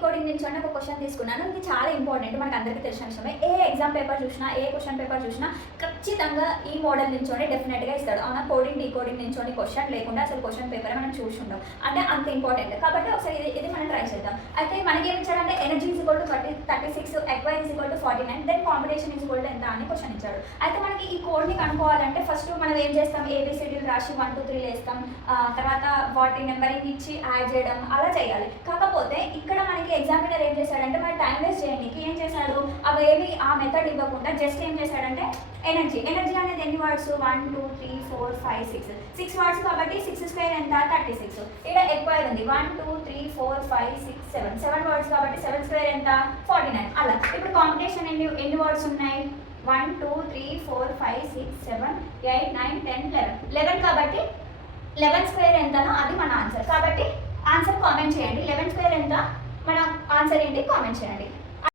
Decoding నుంచి ఒక question తీసుకున్నాను. ఇది చాలా ఇంపార్టెంట్, మనకు అందరికీ తెలిసిన విషయమే. ఏ ఎగ్జామ్ పేపర్ చూసినా, ఏ క్వశ్చన్ పేపర్ చూసినా ఖచ్చితంగా ఈ మోడల్ నుంచోనే డెఫినెట్గా ఇస్తాడు. అవునా, కోడింగ్ డీకోడింగ్ నుంచోని క్వశ్చన్ లేకుండా అసలు క్వశ్చన్ పేపర్ మనం చూసుంటాం, అంటే అంత ఇంపార్టెంట్. కాబట్టి ఒకసారి ఇది మనం ట్రై చేద్దాం. అయితే మనకి ఏమి ఇచ్చాడంటే ఎనర్జీ ఈజ్ ఈక్వల్ టు 36, ఎక్వై is equal to 49, then competition is equal to ఎంత అని క్వశ్చన్ ఇచ్చాడు. అయితే మనకి ఈ కోడ్ని కనుక్కోవాలంటే ఫస్ట్ మనం ఏం చేస్తాం, ఏబిసిడీలు రాసి 1 2 3 వేస్తాం, తర్వాత వాటి నెంబరింగ్ ఇచ్చి యాడ్ చేయడం అలా చేయాలి. కాకపోతే ఇక్కడ మనకి ఎగ్జామినర్ ఏం చేశాడంటే మన టైం వేస్ట్ చేయడానికి ఏం చేశాడు, అవేవి ఆ మెథడ్ ఇవ్వకుండా జస్ట్ ఏం చేశాడంటే ఎనర్జీ అనేది ఎన్ని వర్డ్స్, 1 2 3 4 5 6 వర్డ్స్ కాబట్టి 6² ఎంత 36. ఇక్కడ ఎక్కువ ఉంది 1 2 3 4 5 6 7 వర్డ్స్ కాబట్టి 7² ఎంత 49. అలా ఇప్పుడు కాంపిటీషన్ ఎన్ని వర్డ్స్ ఉన్నాయి, 1 2 3 4 5 6 7 8 9 10 11 కాబట్టి 11² ఎంతనో అది మన ఆన్సర్. కాబట్టి ఆన్సర్ కామెంట్ చేయండి. 11² ఎంత మన ఆన్సర్ ఏంటి కామెంట్ చేయండి.